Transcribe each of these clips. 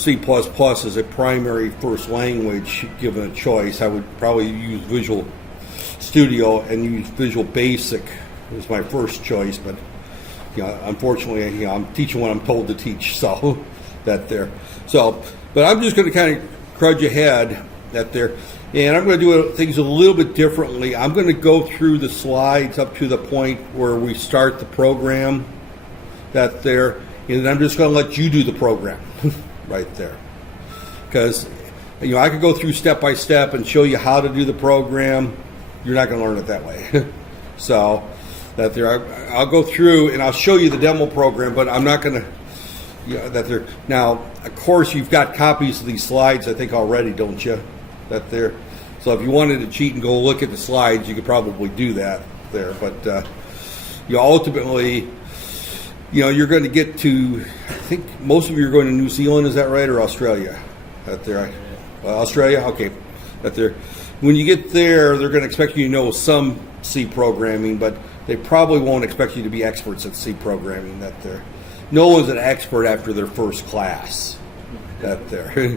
C++ as a primary first language, given a choice, I would probably use Visual Studio and use Visual Basic as my first choice. But unfortunately, I'm teaching what I'm told to teach, so that there. So, but I'm just going to kind of trudge ahead that there, and I'm going to do things a little bit differently. I'm going to go through the slides up to the point where we start the program that there, and I'm just going to let you do the program right there, because I could go through step by step and show you how to do the program. You're not going to learn it that way. So that there, I'll go through and I'll show you the demo program, but I'm not going to. That there. Now, of course, you've got copies of these slides, I think, already, don't you? That there. So if you wanted to cheat and go look at the slides, you could probably do that there. But ultimately, you're going to get to. I think most of you are going to New Zealand. Is that right, or Australia? That there. Australia. Okay. That there. When you get there, they're going to expect you to know some C programming, but they probably won't expect you to be experts at C programming. That there. No one's an expert after their first class. That there,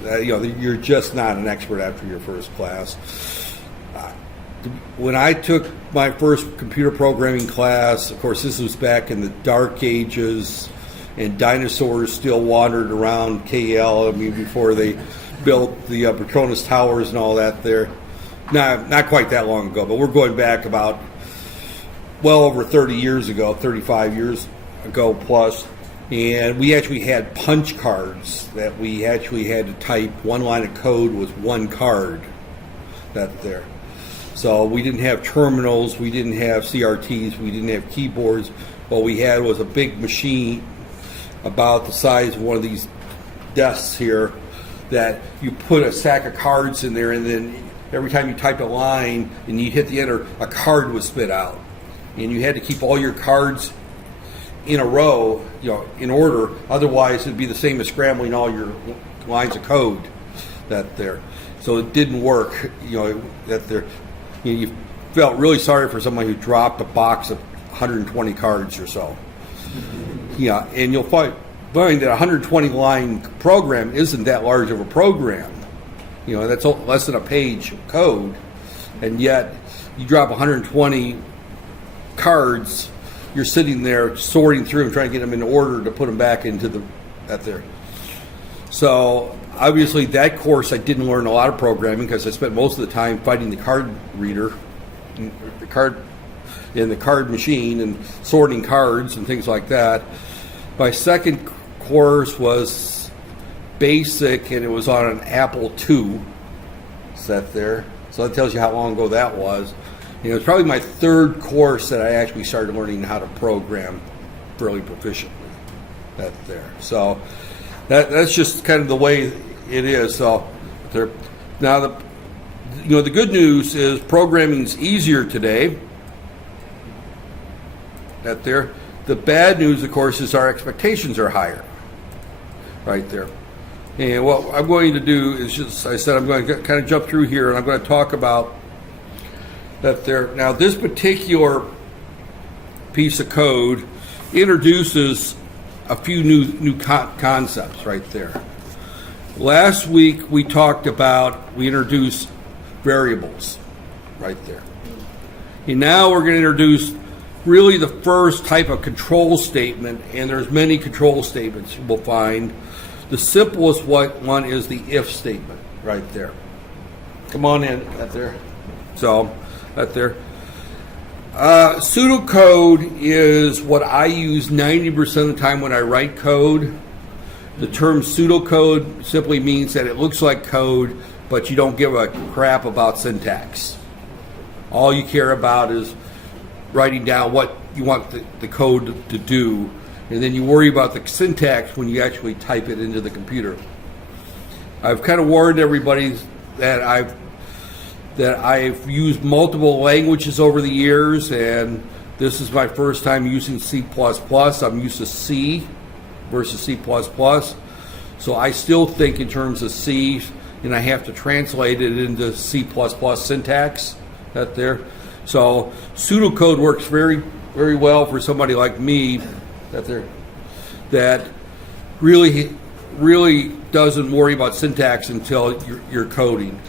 you're just not an expert after your first class. When I took my first computer programming class, of course, this was back in the dark ages, and dinosaurs still wandered around KL. I mean, before they built the Petronas Towers and all that. There, not quite that long ago, but we're going back about well over 30 years ago, 35 years ago plus, and we actually had punch cards that we actually had to type. One line of code was one card. That there. So we didn't have terminals, we didn't have CRTs, we didn't have keyboards. What we had was a big machine about the size of one of these desks here that you put a stack of cards in there, and then every time you type a line and you hit the enter, a card was spit out. And you had to keep all your cards in a row, in order. Otherwise, it'd be the same as scrambling all your lines of code. That there, so it didn't work. That there, you felt really sorry for someone who dropped a box of 120 cards or so. And you'll find that a 120 line program isn't that large of a program. That's less than a page of code, and yet you drop 120 cards. You're sitting there sorting through and trying to get them in order to put them back into that there. So obviously that course I didn't learn a lot of programming, because I spent most of the time fighting the card reader, the card machine, and sorting cards and things like that. My second course was basic, and it was on an Apple II set there. So that tells you how long ago that was. It was probably my third course that I actually started learning how to program fairly proficiently. That there. So that's just kind of the way it is. So there. Now the good news is programming's easier today. That there. The bad news, of course, is our expectations are higher. Right there. And what I'm going to do is just, I said I'm going to kind of jump through here, and I'm going to talk about that there. Now, this particular piece of code introduces a few new concepts right there. Last week we introduced variables right there. And now we're going to introduce really the first type of control statement, and there's many control statements we'll find. The simplest one is the if statement right there. Come on in, right there. So, right there. Pseudocode is what I use 90% of the time when I write code. The term pseudocode simply means that it looks like code, but you don't give a crap about syntax. All you care about is writing down what you want the code to do, and then you worry about the syntax when you actually type it into the computer. I've kind of warned everybody that I've used multiple languages over the years, and this is my first time using C++. I'm used to C versus C++. So I still think in terms of C, and I have to translate it into C++ syntax. That there. So pseudocode works very, very well for somebody like me that really really doesn't worry about syntax until you're coding.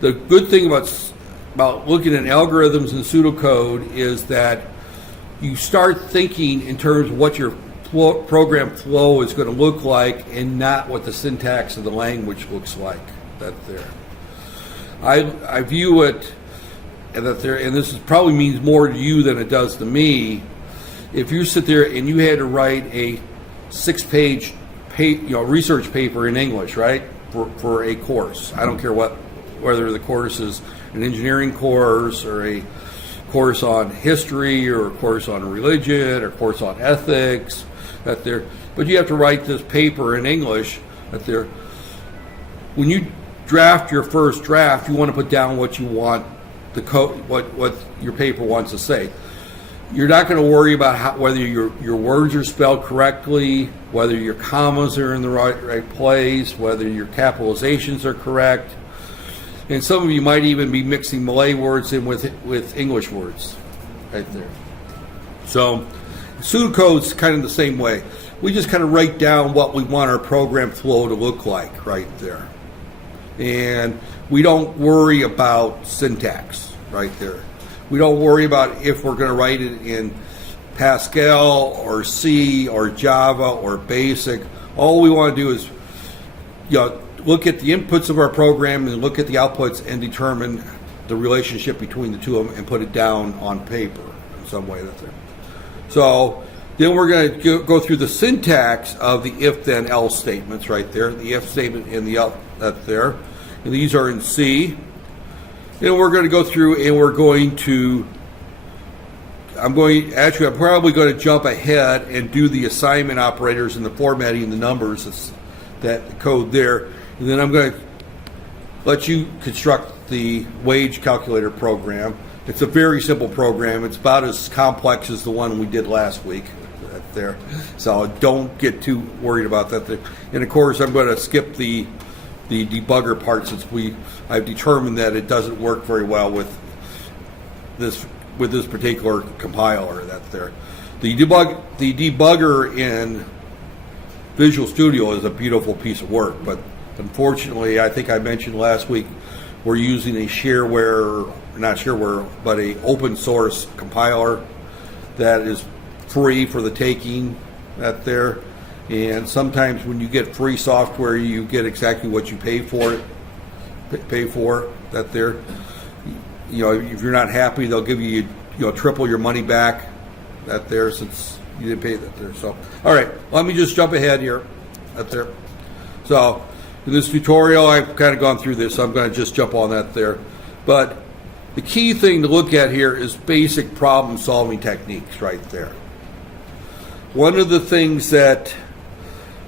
The good thing about looking at algorithms and pseudocode is that you start thinking in terms of what your program flow is going to look like and not what the syntax of the language looks like. That there. I view it that there, and this probably means more to you than it does to me. If you sit there and you had to write a 6-page research paper in English, right, for a course. I don't care whether the course is an engineering course or a course on history or a course on religion or a course on ethics. But you have to write this paper in English. When you draft your first draft, you want to put down what you want the code, what your paper wants to say. You're not going to worry about whether your words are spelled correctly, whether your commas are in the right place, whether your capitalizations are correct. And some of you might even be mixing Malay words in with English words right there. So pseudocode's kind of the same way. We just kind of write down what we want our program flow to look like right there. And we don't worry about syntax right there. We don't worry about if we're going to write it in Pascal or C or Java or BASIC. All we want to do is look at the inputs of our program and look at the outputs and determine the relationship between the two of them and put it down on paper in some way. So then we're going to go through the syntax of the if then else statements right there, the if statement and the else that's there. And these are in C. Then we're going to go through and we're going to, I'm probably going to jump ahead and do the assignment operators and the formatting and the numbers, that code there. And then I'm going to let you construct the wage calculator program. It's a very simple program. It's about as complex as the one we did last week there. So don't get too worried about that. And of course, I'm going to skip the debugger part since I've determined that it doesn't work very well with this particular compiler there. The debugger in Visual Studio is a beautiful piece of work, but unfortunately, I think I mentioned last week, we're using a but a open source compiler that is free for the taking there. And sometimes when you get free software, you get exactly what you pay for that there. If you're not happy, they'll give you triple your money back that there since you didn't pay that there. So, all right, let me just jump ahead here that there. So, in this tutorial, I've kind of gone through this, so I'm going to just jump on that there. But the key thing to look at here is basic problem-solving techniques right there. One of the things that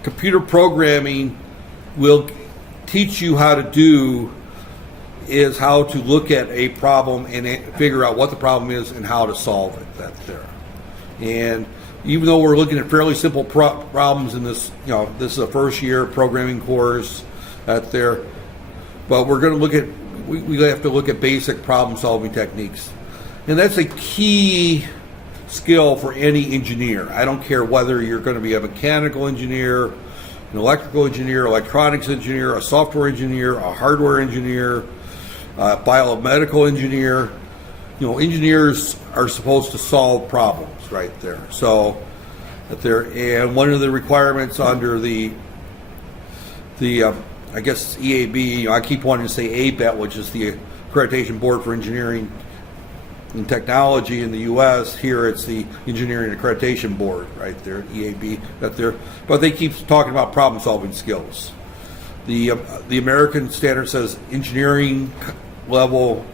computer programming will teach you how to do is how to look at a problem and figure out what the problem is and how to solve it. That's there. And even though we're looking at fairly simple problems in this, this is a first year programming course out there, but we're going to look at, we have to look at basic problem solving techniques. And that's a key skill for any engineer. I don't care whether you're going to be a mechanical engineer, an electrical engineer, electronics engineer, a software engineer, a hardware engineer, a biomedical engineer. Engineers are supposed to solve problems right there. So and one of the requirements under the I guess EAB, I keep wanting to say ABET, which is the Accreditation Board for Engineering and Technology in the U.S. Here it's the Engineering Accreditation Board right there, EAB, but they keep talking about problem-solving skills. The American standard says engineering level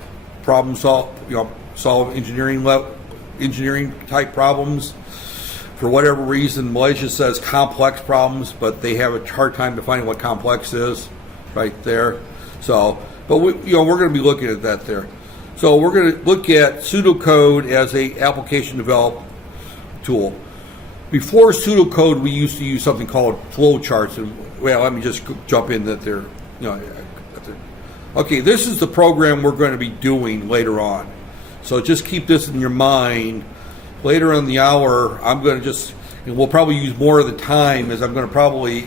problem solve engineering type problems. For whatever reason, Malaysia says complex problems, but they have a hard time defining what complex is right there. So, but we're going to be looking at that there. So we're going to look at pseudocode as a application development tool. Before pseudocode, we used to use something called flowcharts. And let me just jump in that there. Okay, this is the program we're going to be doing later on. So just keep this in your mind. Later in the hour, I'm going to and we'll probably use more of the time, as I'm going to probably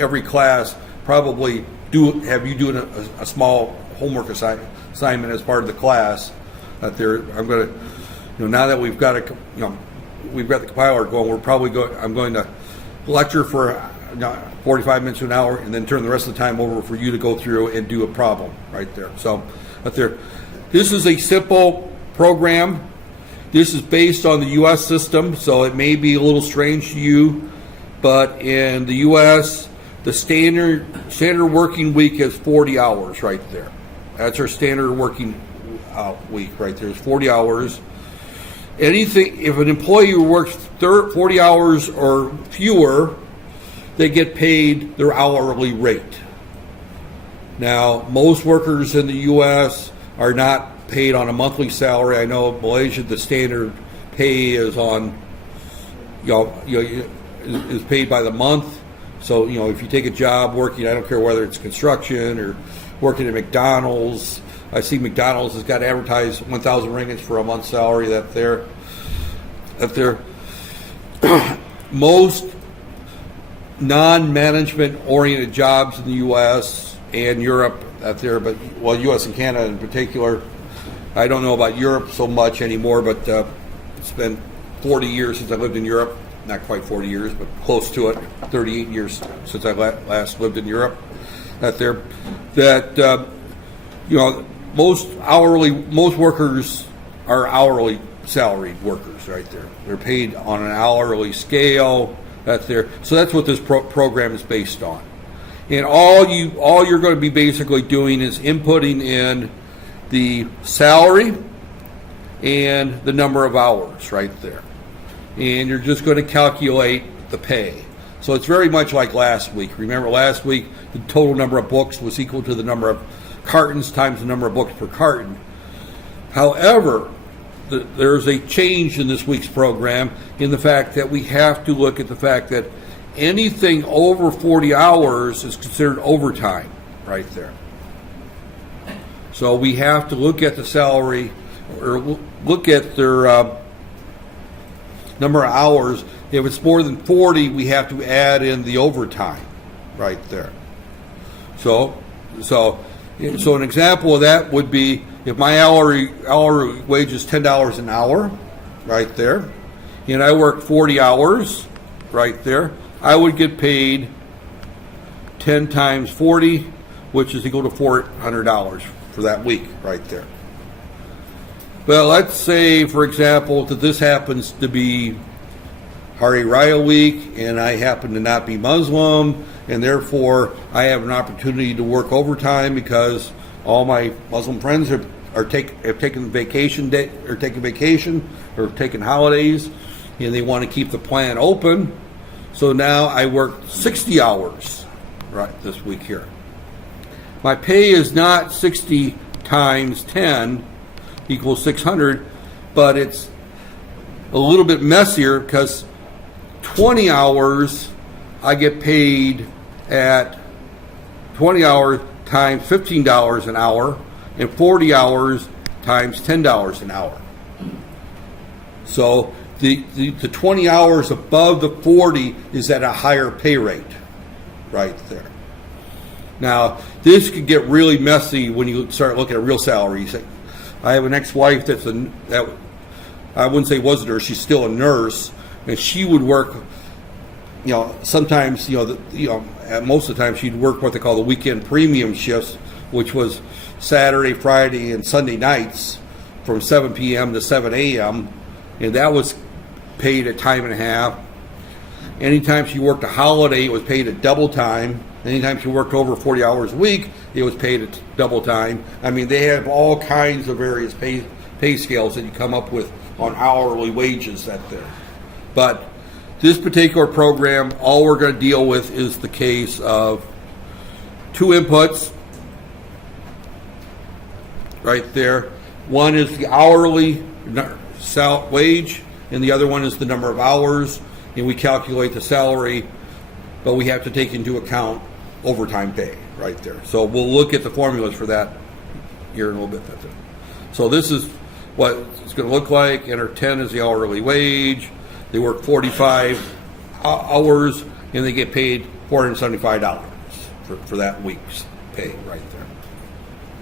every class probably have you doing a small homework assignment as part of the class. I'm going to, now that we've got we've got the compiler going, I'm going to lecture for 45 minutes to an hour, and then turn the rest of the time over for you to go through and do a problem right there. So, this is a simple program. This is based on the U.S. system, so it may be a little strange to you, but in the U.S., the standard working week is 40 hours right there. That's our standard working week right there. It's 40 hours. If an employee works 40 hours or fewer, they get paid their hourly rate. Now, most workers in the U.S. are not paid on a monthly salary. I know Malaysia, the standard pay is on, is paid by the month. So, if you take a job working, I don't care whether it's construction or working at McDonald's. I see McDonald's has got advertised 1,000 ringgits for a month's salary. That they're most non-management oriented jobs in the U.S. and Europe but U.S. and Canada in particular. I don't know about Europe so much anymore, but it's been 40 years since I lived in Europe. Not quite 40 years, but close to it. 38 years since I last lived in Europe. Most workers are hourly salaried workers right there. They're paid on an hourly scale. So that's what this program is based on. And all you're going to be basically doing is inputting in the salary and the number of hours right there. And you're just going to calculate the pay. So it's very much like last week. Remember last week, the total number of books was equal to the number of cartons times the number of books per carton. However, there's a change in this week's program in the fact that we have to look at the fact that anything over 40 hours is considered overtime right there. So we have to look at the salary or look at their number of hours. If it's more than 40, we have to add in the overtime right there. So an example of that would be if my hourly wage is $10 an hour right there, and I work 40 hours right there, I would get paid 10 times 40, which is equal to $400 for that week right there. But let's say, for example, that this happens to be Hari Raya week, and I happen to not be Muslim, and therefore I have an opportunity to work overtime because all my Muslim friends have taken vacation or taken holidays, and they want to keep the plant open. So now I worked 60 hours right this week here. My pay is not 60 times 10 equals 600, but it's a little bit messier because 20 hours I get paid at 20 hours times $15 an hour, and 40 hours times $10 an hour. So the 20 hours above the 40 is at a higher pay rate right there. Now, this could get really messy when you start looking at real salaries. I have an ex-wife that I wouldn't say was a nurse, she's still a nurse, and she would work, sometimes, most of the time she'd work what they call the weekend premium shifts, which was Saturday, Friday, and Sunday nights from 7 p.m. to 7 a.m., and that was paid at time and a half. Anytime she worked a holiday, it was paid at double time. Anytime she worked over 40 hours a week, it was paid at double time. I mean, they have all kinds of various pay scales that you come up with on hourly wages that there. But this particular program, all we're going to deal with is the case of two inputs right there. One is the hourly wage, and the other one is the number of hours, and we calculate the salary, but we have to take into account overtime pay right there. So we'll look at the formulas for that here in a little bit. So this is what it's going to look like. Enter 10 is the hourly wage. They work 45 hours, and they get paid $475 for that week's pay right there.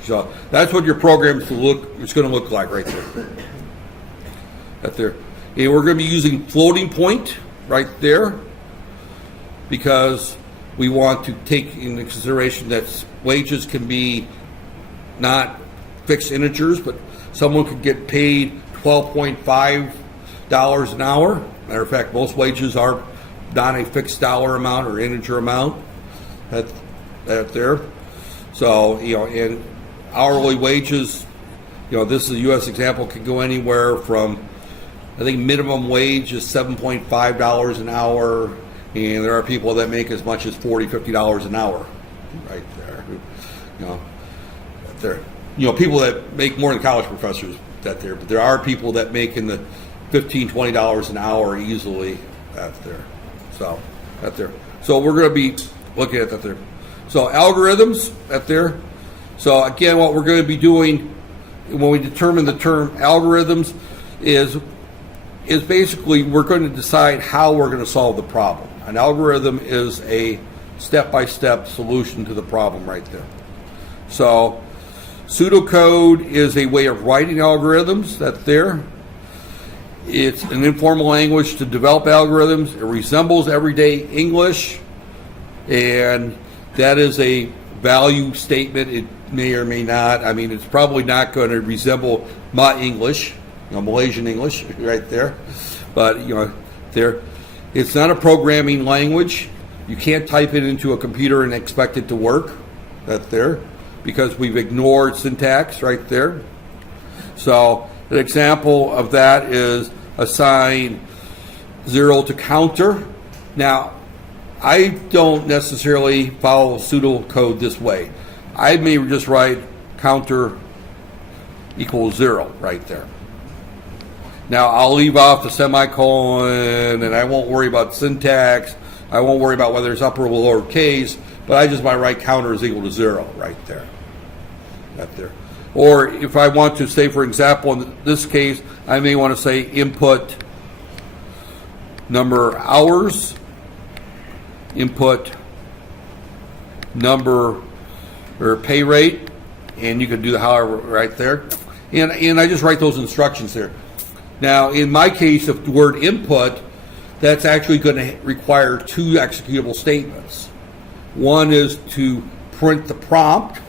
So that's what your program is going to look like right there. Right there. And we're going to be using floating point right there because we want to take into consideration that wages can be not fixed integers, but someone could get paid $12.5 an hour. Matter of fact, most wages are not a fixed dollar amount or integer amount that there. So, and hourly wages, this is a U.S. example, could go anywhere from, I think minimum wage is $7.5 an hour, and there are people that make as much as $40, $50 an hour right there. People that make more than college professors that there, but there are people that make in the $15, $20 an hour easily that there. So that there. So we're going to be looking at that there. So algorithms that there. So again, what we're going to be doing when we determine the term algorithms is basically we're going to decide how we're going to solve the problem. An algorithm is a step-by-step solution to the problem right there. So pseudocode is a way of writing algorithms that there. It's an informal language to develop algorithms. It resembles everyday English, and that is a value statement. It may or may not. I mean, it's probably not going to resemble my English, Malaysian English, right there. But there, it's not a programming language. You can't type it into a computer and expect it to work. That there, because we've ignored syntax right there. So an example of that is assign 0 to counter. Now, I don't necessarily follow pseudocode this way. I may just write counter equals 0 right there. Now, I'll leave off the semicolon, and I won't worry about syntax. I won't worry about whether it's upper or lower case, but I just might write counter is equal to 0 right there. Right there. Or if I want to say, for example, in this case, I may want to say input number hours, input number or pay rate, and you can do the however right there. And I just write those instructions there. Now, in my case, if the word input, that's actually going to require 2 executable statements. One is to print the prompt,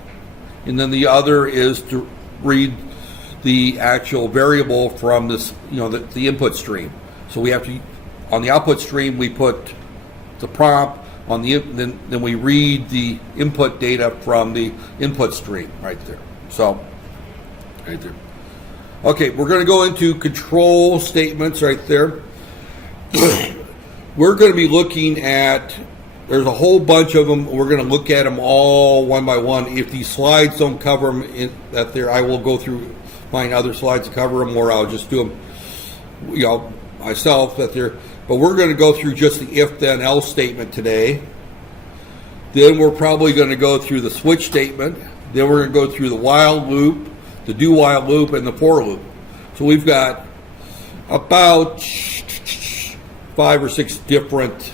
and then the other is to read the actual variable from this, the input stream. So we have to, on the output stream, we put the prompt. On the then we read the input data from the input stream right there. So right there. Okay, we're going to go into control statements right there. We're going to be looking at, there's a whole bunch of them. We're going to look at them all one by one. If these slides don't cover them that there, I will go through, find other slides to cover them, or I'll just do them, myself that there. But we're going to go through just the if then else statement today. Then we're probably going to go through the switch statement. Then we're going to go through the while loop, the do while loop, and the for loop. So we've got about 5 or 6 different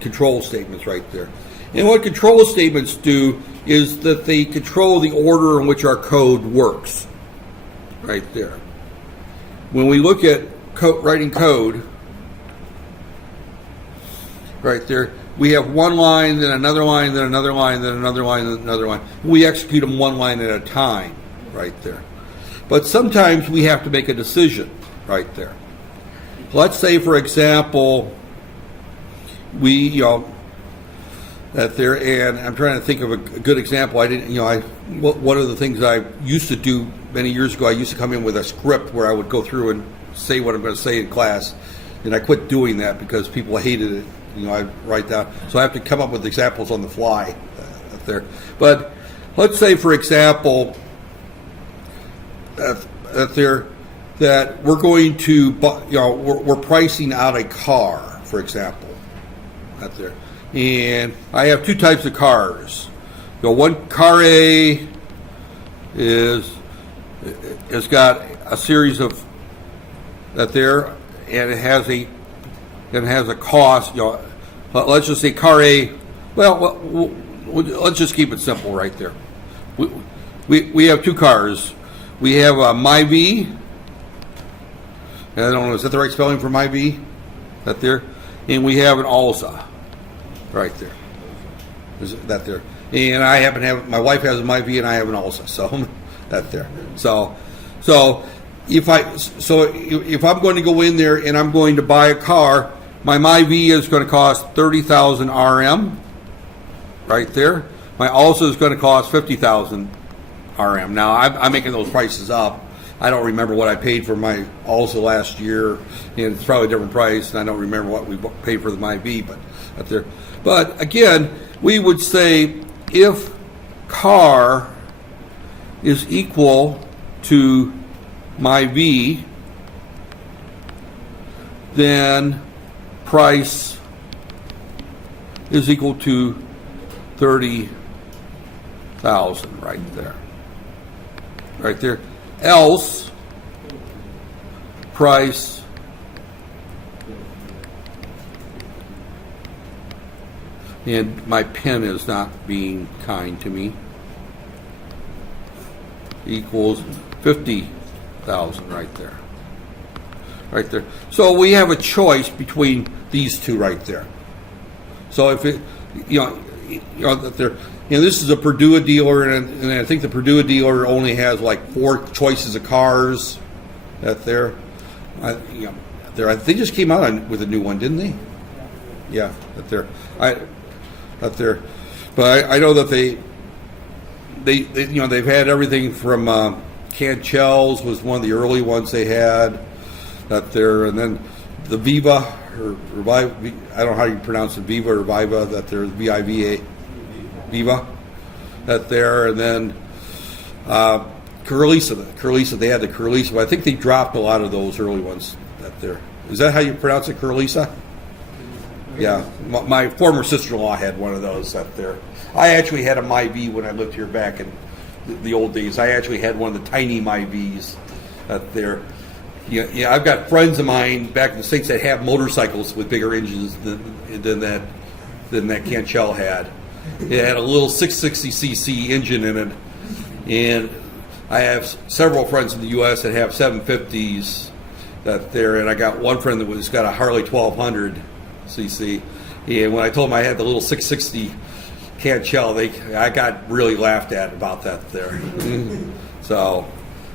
control statements right there. And what control statements do is that they control the order in which our code works right there. When we look at writing code right there, we have one line, then another line, then another line, then another line, then another line. We execute them one line at a time right there. But sometimes we have to make a decision right there. Let's say, for example, we, that there, and I'm trying to think of a good example. One of the things I used to do many years ago, I used to come in with a script where I would go through and say what I'm going to say in class, and I quit doing that because people hated it. I write down, so I have to come up with examples on the fly there. But let's say, for example, that we're going to, we're pricing out a car, for example, out there, and I have 2 types of cars. One car A has got a series of that there, and it has a cost, let's just say car A. Well, let's just keep it simple right there. We have two cars. We have a MyV. I don't know, is that the right spelling for MyV? That there? And we have an ALSA right there. Is that there? And I happen to have, my wife has a MyV and I have an ALSA, so that there. So if I'm going to go in there and I'm going to buy a car, my MyV is going to cost 30,000 RM right there. My ALSA is going to cost 50,000 RM. Now I'm making those prices up. I don't remember what I paid for my ALSA last year, and it's probably a different price, and I don't remember what we paid for the MyV, but up there. But again, we would say if car is equal to MyV, then price is equal to 30,000 right there. Right there. Else, price and my pen is not being kind to me, equals 50,000 right there. Right there. So we have a choice between these two right there. So if it, that there. This is a Purdue dealer, and I think the Purdue dealer only has like 4 choices of cars. That there, they just came out with a new one, didn't they? Yeah, that there. But I know that they've had everything from Canchel's was one of the early ones they had. That there, and then the Viva or Reviva. I don't know how you pronounce it, Viva or Viva. That there's VIVA. Viva, that there, and then Curlisa, they had the Curlisa, but I think they dropped a lot of those early ones. That there, is that how you pronounce it, Curlisa? Yeah, my former sister-in-law had one of those up there. I actually had a MyV when I lived here back in the old days. I actually had one of the tiny MyVs up there. Yeah, I've got friends of mine back in the States that have motorcycles with bigger engines than that Canchel had. It had a little 660cc engine in it, and I have several friends in the U.S. that have 750s that there, and I got one friend that was got a Harley 1200cc, and when I told him I had the little 660 Canchel, I got really laughed at about that there. So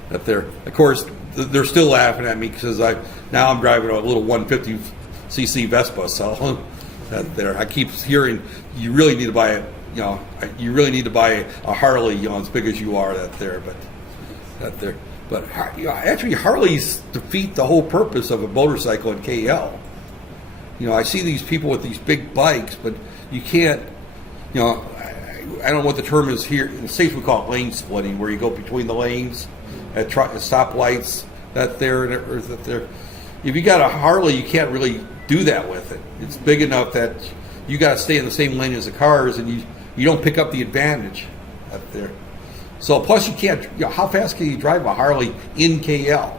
that there, of course, they're still laughing at me because now I'm driving a little 150cc Vespa, so. That there, I keep hearing you really need to buy you really need to buy a Harley, as big as you are. But actually Harleys defeat the whole purpose of a motorcycle in KL. I see these people with these big bikes, but you can't. I don't know what the term is here in the States. We call it lane splitting, where you go between the lanes at stoplights. That there, or that there. If you got a Harley, you can't really do that with it. It's big enough that you got to stay in the same lane as the cars, and you don't pick up the advantage up there. So plus you can't. How fast can you drive a Harley in KL?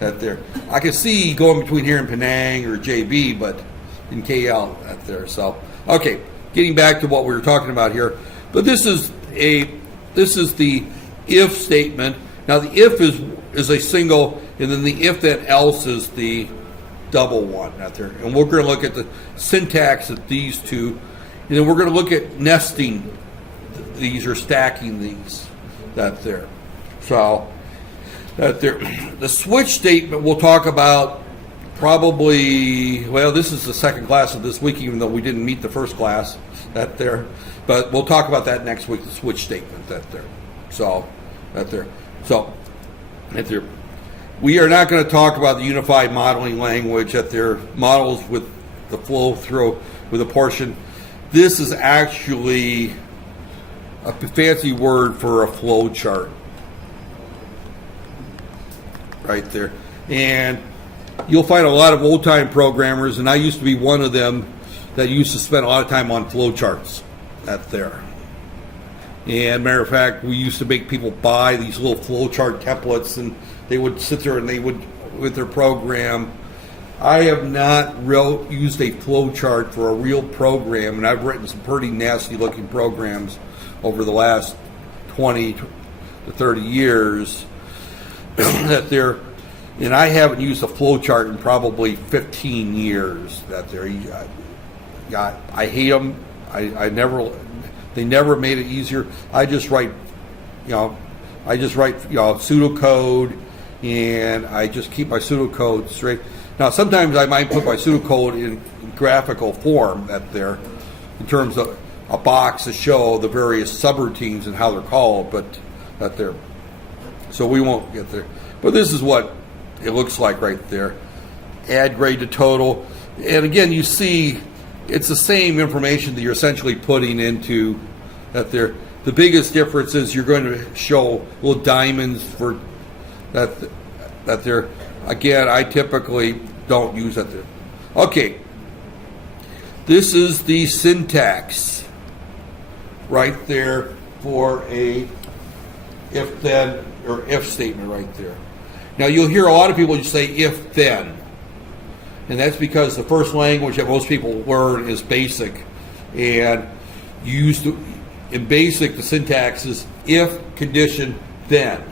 That there, I can see going between here and Penang or JB, but in KL that there. So okay, getting back to what we were talking about here, but this is the if statement. Now the if is a single, and then the if then else is the double one out there. And we're going to look at the syntax of these two, and then we're going to look at nesting these or stacking these that there. So that there, the switch statement we'll talk about probably, this is the second class of this week, even though we didn't meet the first class that there, but we'll talk about that next week, the switch statement that there. So that there. So that there. We are not going to talk about the unified modeling language that there models with the flow through with a portion. This is actually a fancy word for a flow chart right there. And you'll find a lot of old-time programmers, and I used to be one of them that used to spend a lot of time on flow charts out there. And matter of fact, we used to make people buy these little flow chart templates, and they would sit there and they would, with their program, I have not used a flow chart for a real program, and I've written some pretty nasty looking programs over the last 20 to 30 years that they're, and I haven't used a flow chart in probably 15 years that they're, I hate them. They never made it easier. I just write pseudocode, and I just keep my pseudocode straight. Now, sometimes I might put my pseudocode in graphical form that there, in terms of a box to show the various subroutines and how they're called, but that there. So we won't get there. But this is what it looks like right there. Add grade to total. And again, you see it's the same information that you're essentially putting into that there. The biggest difference is you're going to show little diamonds for that there. Again, I typically don't use that there. Okay. This is the syntax right there for a if then or if statement right there. Now you'll hear a lot of people just say if then. And that's because the first language that most people learn is BASIC. And in BASIC the syntax is if condition then.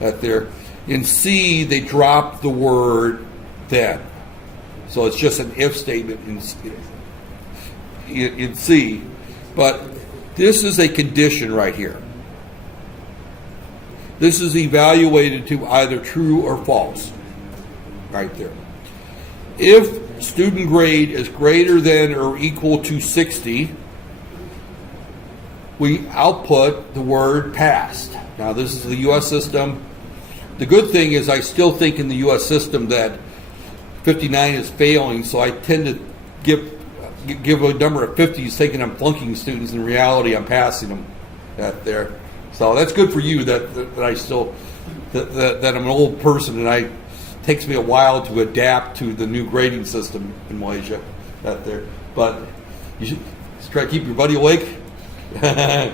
That there. In C, they drop the word then. So it's just an if statement in C. But this is a condition right here. This is evaluated to either true or false. Right there. If student grade is greater than or equal to 60, we output the word passed. Now this is the U.S. system. The good thing is I still think in the U.S. system that 59 is failing, so I tend to give a number of 50s thinking I'm flunking students. In reality, I'm passing them there. So that's good for you that I still, that I'm an old person and it takes me a while to adapt to the new grading system in Malaysia. There. But you should try to keep your buddy awake. There.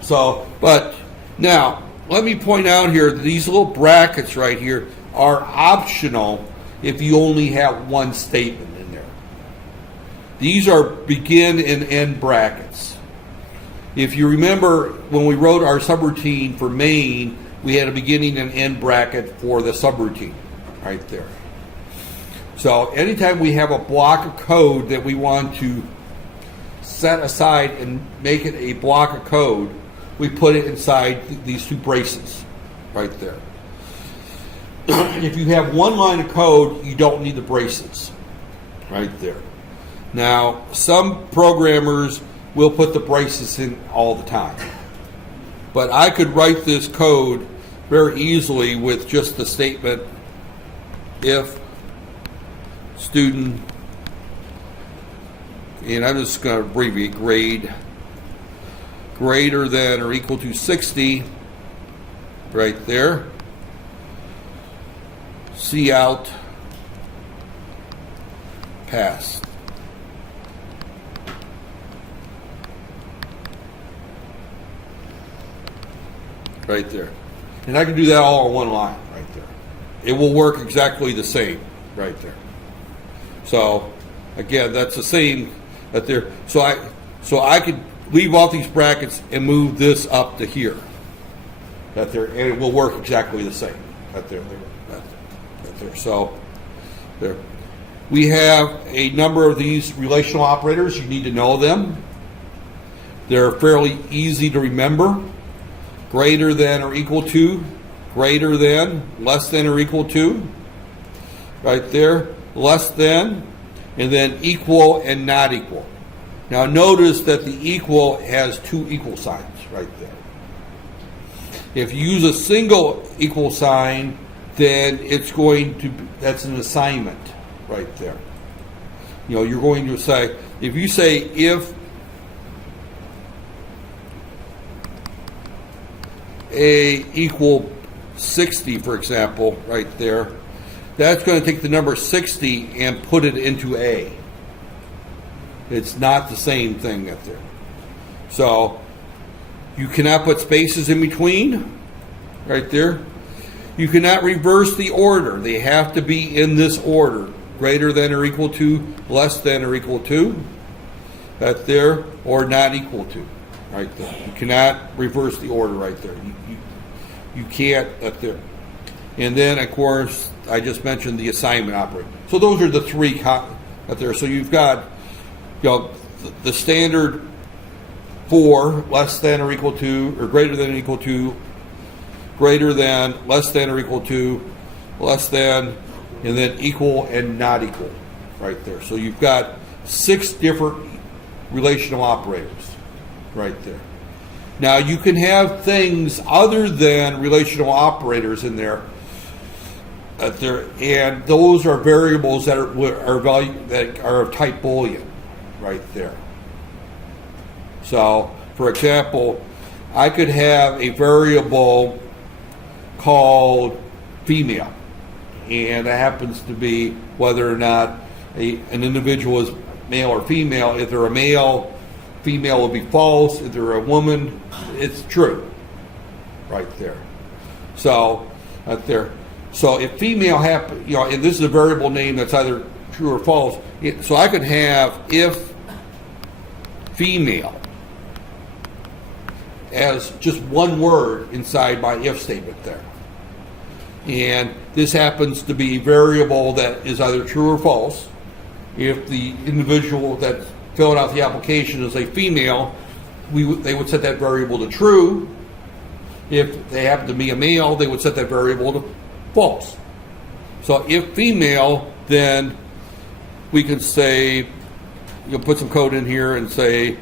So, but now, let me point out here that these little brackets right here are optional if you only have one statement in there. These are begin and end brackets. If you remember when we wrote our subroutine for main, we had a beginning and end bracket for the subroutine right there. So anytime we have a block of code that we want to set aside and make it a block of code, we put it inside these two braces right there. If you have one line of code, you don't need the braces right there. Now, some programmers will put the braces in all the time. But I could write this code very easily with just the statement if student, and I'm just going to abbreviate grade greater than or equal to 60 right there. See out pass. Right there. And I can do that all on one line right there. It will work exactly the same right there. So again, that's the same that there. So I could leave off these brackets and move this up to here. That there, and it will work exactly the same. That there. So there. We have a number of these relational operators. You need to know them. They're fairly easy to remember. Greater than or equal to, greater than, less than or equal to, right there, less than, and then equal and not equal. Now notice that the equal has two equal signs right there. If you use a single equal sign, then it's going to, that's an assignment right there. You know, you're going to say, if you say if A equal 60, for example, right there, that's going to take the number 60 and put it into A. It's not the same thing up there. So you cannot put spaces in between, right there. You cannot reverse the order. They have to be in this order. Greater than or equal to, less than or equal to, right there, or not equal to, right there. You cannot reverse the order right there. You can't, right there. And then, of course, I just mentioned the assignment operator. So those are the three right there. So you've got, the standard for less than or equal to, or greater than or equal to, greater than, less than or equal to, less than, and then equal and not equal, right there. So you've got 6 different relational operators, right there. Now you can have things other than relational operators in there, and those are variables that are value that are of type Boolean, right there. So, for example, I could have a variable called female, and that happens to be whether or not an individual is male or female. If they're a male, female will be false. If they're a woman, it's true, right there. So, right there. So if female happen, and this is a variable name that's either true or false. So I could have if female as just one word inside my if statement there. And this happens to be a variable that is either true or false. If the individual that's filling out the application is a female, they would set that variable to true. If they happen to be a male, they would set that variable to false. So if female, then we can say, put some code in here and say,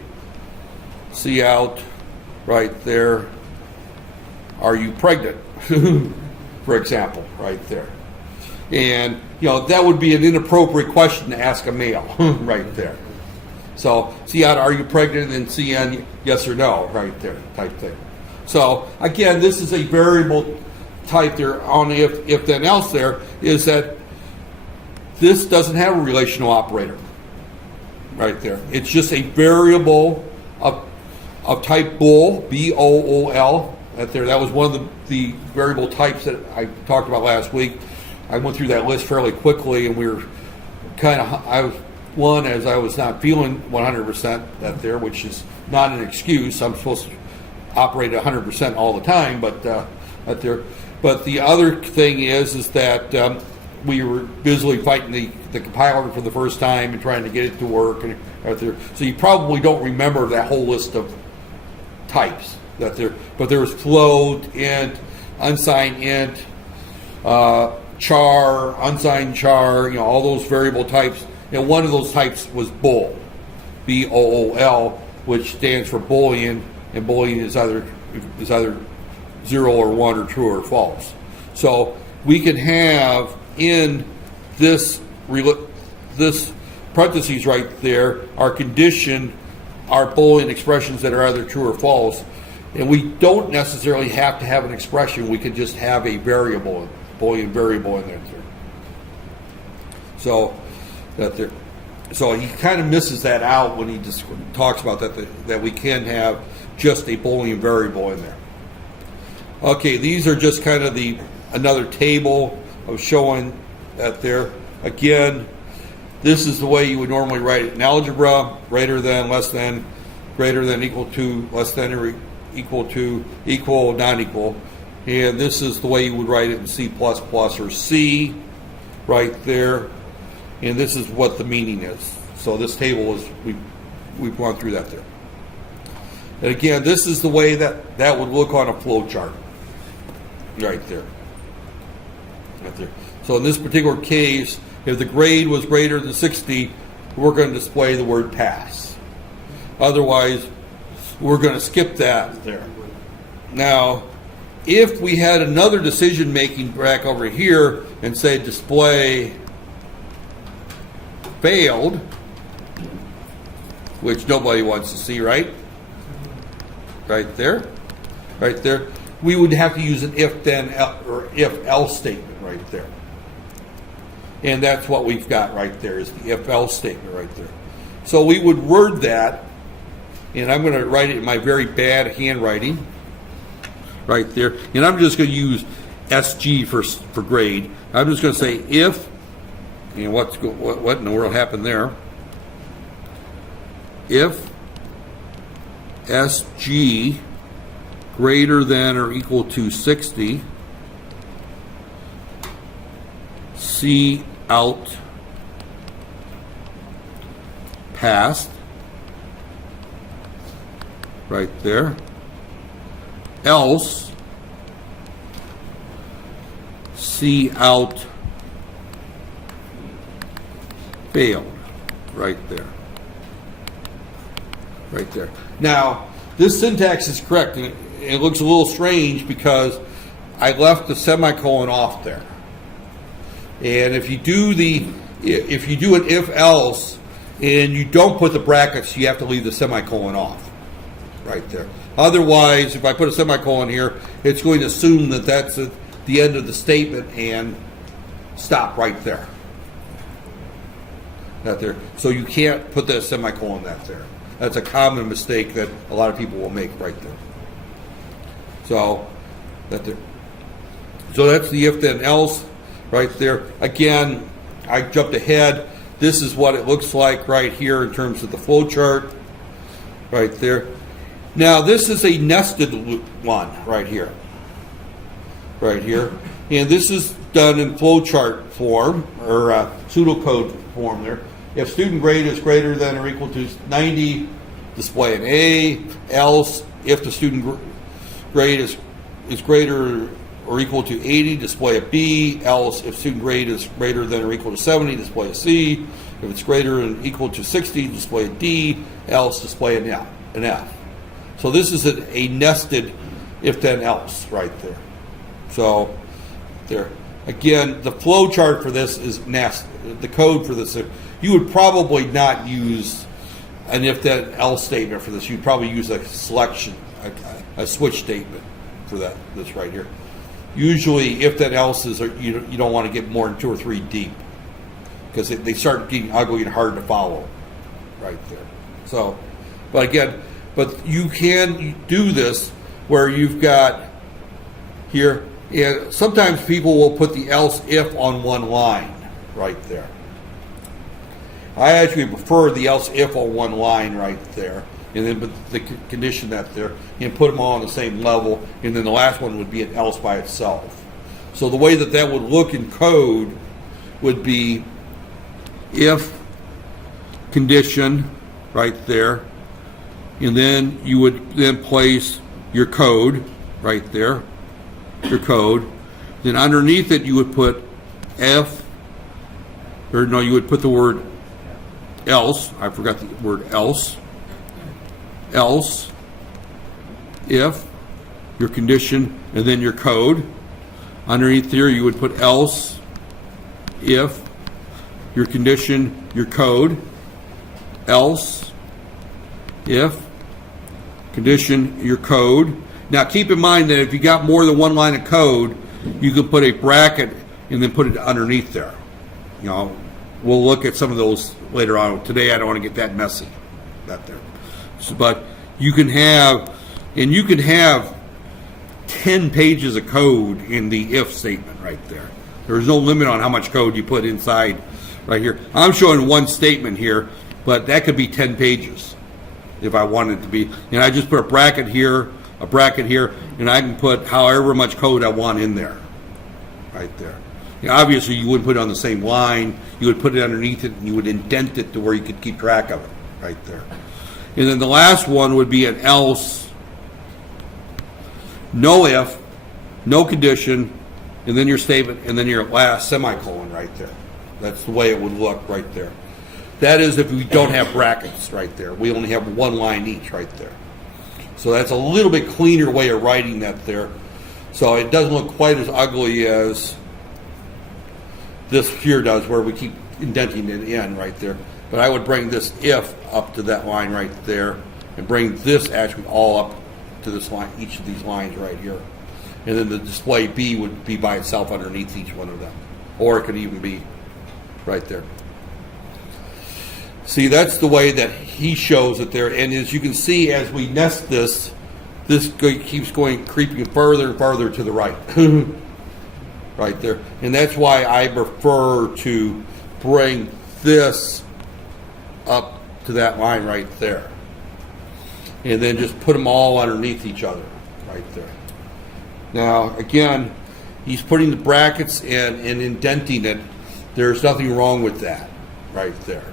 see out right there, are you pregnant? For example, right there. And, that would be an inappropriate question to ask a male, right there. So, CN, are you pregnant? And CN, yes or no, right there, type thing. So, again, this is a variable type there on if then else there, is that this doesn't have a relational operator, right there. It's just a variable of type bool, B-O-O-L, right there. That was one of the variable types that I talked about last week. I went through that list fairly quickly, and we were as I was not feeling 100% that there, which is not an excuse. I'm supposed to operate at 100% all the time, but that there. But the other thing is that we were busily fighting the compiler for the first time and trying to get it to work, and right there. So you probably don't remember that whole list of types that there. But there was float, int, unsigned int, char, unsigned char, all those variable types. And one of those types was bool, B-O-O-L, which stands for Boolean, and Boolean is either 0 or 1 or true or false. So we can have in this parentheses right there our condition, our Boolean expressions that are either true or false. And we don't necessarily have to have an expression. We can just have a variable, Boolean variable in there. So he kind of misses that out when he just talks about that we can have just a Boolean variable in there. Okay, these are just kind of another table of showing that there. Again, this is the way you would normally write it in algebra: greater than, less than, greater than, equal to, less than or equal to, equal, not equal. And this is the way you would write it in C++ or C, right there. And this is what the meaning is. So this table is, we've gone through that there. And again, this is the way that would look on a flow chart. Right there. Right there. So in this particular case, if the grade was greater than 60, we're going to display the word pass. Otherwise, we're going to skip that there. Now, if we had another decision making back over here and say display failed, which nobody wants to see, right? Right there. Right there. We would have to use an if-then or if-else statement right there. And that's what we've got right there, is the if-else statement right there. So we would word that, and I'm going to write it in my very bad handwriting right there. And I'm just going to use SG for grade. I'm just going to say if, and what in the world happened there? If SG greater than or equal to 60, C out passed, right there, else C out failed, right there. Right there. Now, this syntax is correct, and it looks a little strange because I left the semicolon off there. And if you do an if-else and you don't put the brackets, you have to leave the semicolon off, right there. Otherwise, if I put a semicolon here, it's going to assume that that's the end of the statement and stop right there. That there. So you can't put that semicolon that there. That's a common mistake that a lot of people will make right there. So that there. So that's the if then else right there. Again, I jumped ahead. This is what it looks like right here in terms of the flow chart right there. Now this is a nested one right here. Right here. And this is done in flowchart form or pseudocode form there. If student grade is greater than or equal to 90, display an A. Else, if the student grade is greater or equal to 80, display a B. Else, if student grade is greater than or equal to 70, display a C. If it's greater than or equal to 60, display a D. Else, display an F. So this is a nested if then else right there. So there. Again, the flow chart for this is nested. The code for this, you would probably not use an if then else statement for this. You'd probably use a selection, a switch statement for that. This right here. Usually, if then else's are you don't want to get more than 2 or 3 deep because they start getting ugly and hard to follow. Right there. So, but again, you can do this where you've got here. And sometimes people will put the else if on one line right there. I actually prefer the else if on one line right there, and then put the condition that there, and put them all on the same level, and then the last one would be an else by itself. So the way that would look in code would be if condition right there, and then you would then place your code right there. Your code, then underneath it you would put you would put the word else. I forgot the word else. Else, if, your condition, and then your code. Underneath here you would put else, if, your condition, your code. Else, if, condition, your code. Now keep in mind that if you got more than one line of code, you can put a bracket and then put it underneath there. You know, we'll look at some of those later on. Today I don't want to get that messy. That there. So, but you can have 10 pages of code in the if statement right there. There's no limit on how much code you put inside right here. I'm showing one statement here, but that could be 10 pages if I wanted it to be. And I just put a bracket here, and I can put however much code I want in there, right there. You know, obviously, you wouldn't put it on the same line. You would put it underneath it, and you would indent it to where you could keep track of it, right there. And then the last one would be an else, no if, no condition, and then your statement, and then your last semicolon right there. That's the way it would look right there. That is if we don't have brackets right there. We only have one line each right there. So that's a little bit cleaner way of writing that there. So it doesn't look quite as ugly as this here does, where we keep indenting it in right there. But I would bring this if up to that line right there, and bring this actually all up to this line, each of these lines right here. And then the display B would be by itself underneath each one of them. Or it could even be right there. See, that's the way that he shows it there. And as you can see, as we nest this keeps creeping further and farther to the right. right there. And that's why I prefer to bring this up to that line right there. And then just put them all underneath each other right there. Now, again, he's putting the brackets in and indenting it. There's nothing wrong with that right there.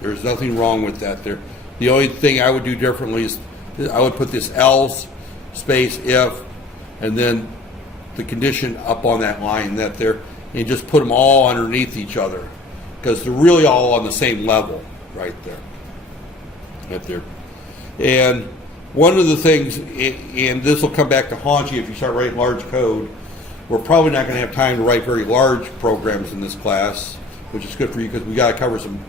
There's nothing wrong with that there. The only thing I would do differently is I would put this else space if and then the condition up on that line that there, and just put them all underneath each other because they're really all on the same level right there. Right there. And one of the things, and this will come back to haunt you if you start writing large code, we're probably not going to have time to write very large programs in this class, which is good for you because we got to cover some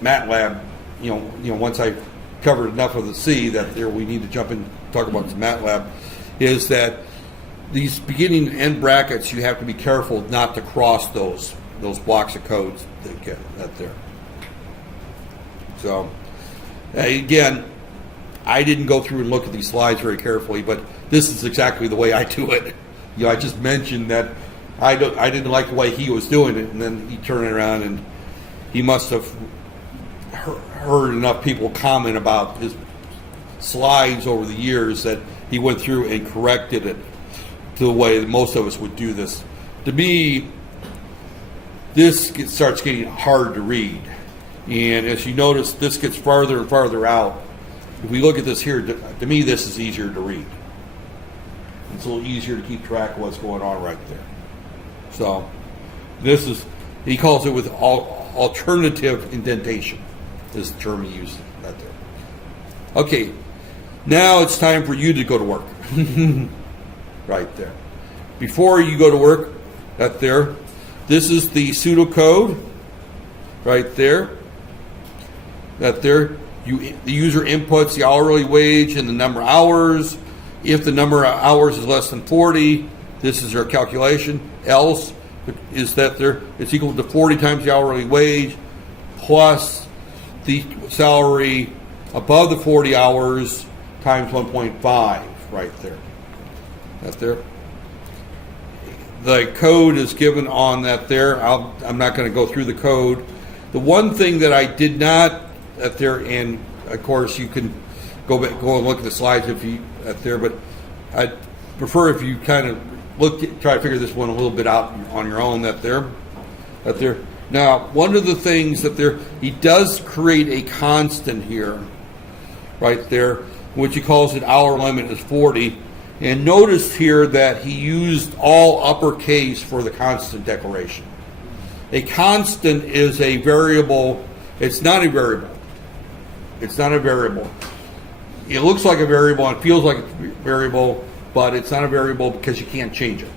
MATLAB. You know, once I covered enough of the C that there we need to jump in and talk about some MATLAB, is that these beginning and end brackets, you have to be careful not to cross those blocks of codes that get that there. So, again, I didn't go through and look at these slides very carefully, but this is exactly the way I do it. You know, I just mentioned that I didn't like the way he was doing it, and then he turned it around and he must have heard enough people comment about his slides over the years that he went through and corrected it to the way that most of us would do this. To me, this starts getting hard to read. And as you notice, this gets farther and farther out. If we look at this here, to me, this is easier to read. It's a little easier to keep track of what's going on right there. So this is, he calls it with alternative indentation, is the term he uses right there. Okay, now it's time for you to go to work. Right there. Before you go to work, right there, this is the pseudocode right there. That there, the user inputs the hourly wage and the number of hours. If the number of hours is less than 40, this is our calculation. Else is that there, it's equal to 40 times the hourly wage plus the salary above the 40 hours times 1.5 right there. That there. The code is given on that there. I'm not going to go through the code. The one thing that I did not at there, and of course you can go and look at the slides if you at there, but I prefer if you kind of try to figure this one a little bit out on your own. That there. Now, one of the things that there, he does create a constant here, right there, which he calls it hour limit is 40. And notice here that he used all uppercase for the constant declaration. A constant is a variable. It's not a variable. It's not a variable. It looks like a variable and it feels like a variable, but it's not a variable because you can't change it.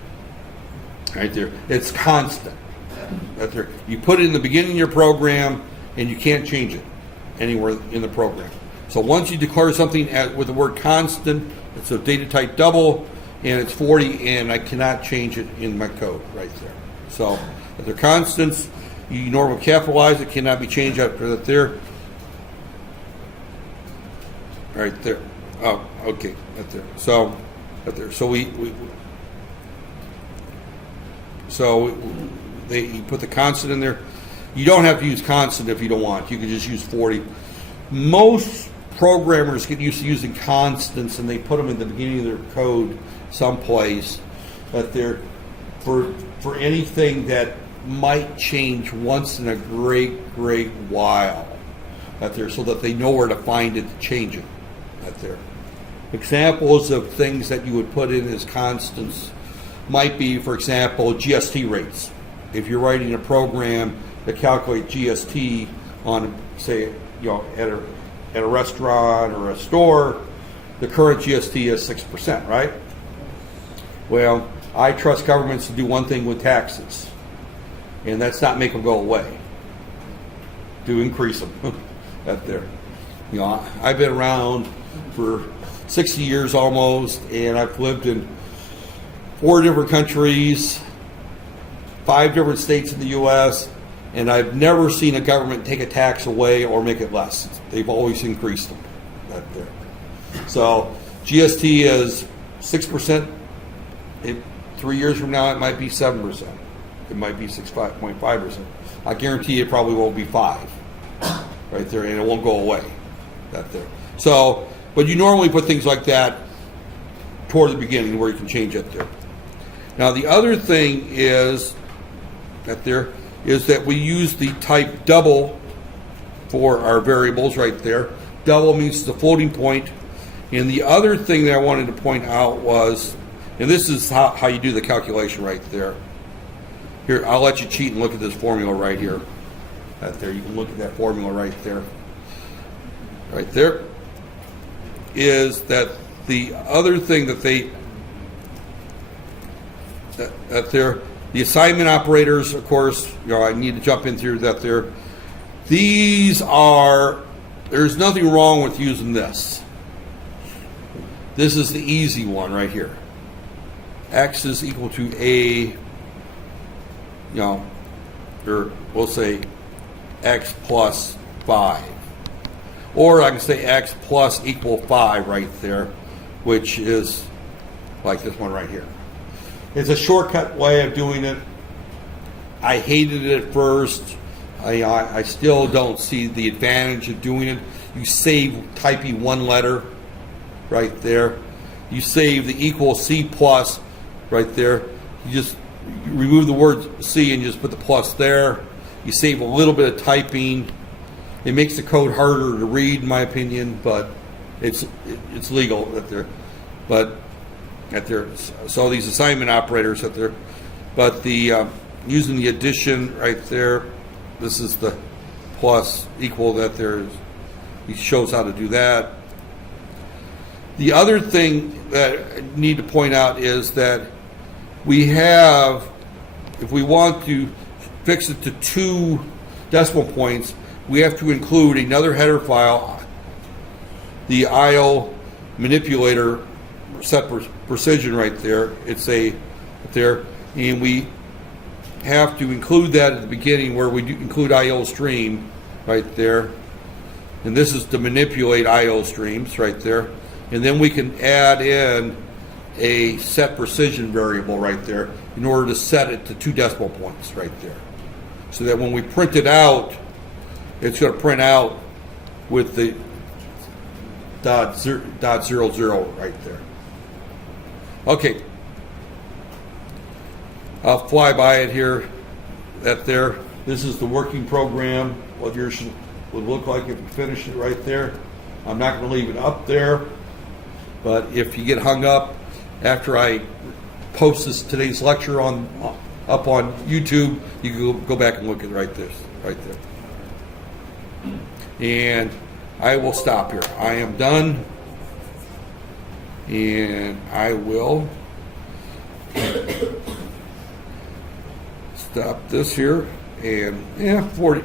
Right there. It's constant. Right there. You put it in the beginning of your program and you can't change it anywhere in the program. So once you declare something with the word constant, it's a data type double, and it's 40, and I cannot change it in my code right there. So if they're constants, you normally capitalize it, cannot be changed after that there. Right there. Oh, okay, right there. So, right there. So you put the constant in there. You don't have to use constant if you don't want. You can just use 40. Most programmers get used to using constants, and they put them in the beginning of their code someplace that they're for anything that might change once in a great while that there, so that they know where to find it to change it that there. Examples of things that you would put in as constants might be, for example, GST rates. If you're writing a program to calculate GST on, say, at a restaurant or a store, the current GST is 6%, right? Well, I trust governments to do one thing with taxes, and that's not make them go away, to increase them. That there. I've been around for 60 years almost, and I've lived in 4 different countries, 5 different states in the U.S., and I've never seen a government take a tax away or make it less. They've always increased them. Right there. So GST is 6%. 3 years from now, it might be 7%. It might be 6.5%. I guarantee it probably won't be 5 right there, and it won't go away. That there. So, but you normally put things like that toward the beginning where you can change it there. Now, the other thing is that we use the type double for our variables right there. Double means the floating point. And the other thing that I wanted to point out was, and this is how you do the calculation right there. Here, I'll let you cheat and look at this formula right here. Right there, you can look at that formula right there. Right there is that the other thing that the assignment operators, of course, I need to jump in through that there. There's nothing wrong with using this. This is the easy one right here. X is equal to A, or we'll say X plus 5. Or I can say X plus equal 5 right there, which is like this one right here. It's a shortcut way of doing it. I hated it at first. I still don't see the advantage of doing it. You save typing one letter right there. You save the equal C plus right there. You just remove the word C and just put the plus there. You save a little bit of typing. It makes the code harder to read, in my opinion, but it's legal right there. But at there, so these assignment operators at there, but the using the addition right there, this is the plus equal that there is. He shows how to do that. The other thing that I need to point out is that we have, if we want to fix it to 2 decimal points, we have to include another header file, the IO manipulator set precision right there. It's there, and we have to include that at the beginning where we do include IO stream right there. And this is to manipulate IO streams right there. And then we can add in a set precision variable right there in order to set it to 2 decimal points right there. So that when we print it out, it's going to print out with the .00 right there. Okay. I'll fly by it here. This is the working program, what yours would look like if you finish it right there. I'm not going to leave it up there, but if you get hung up after I post today's lecture up on YouTube, you can go back and look at it right there. And I will stop here. I am done, and I will stop this here, and 40.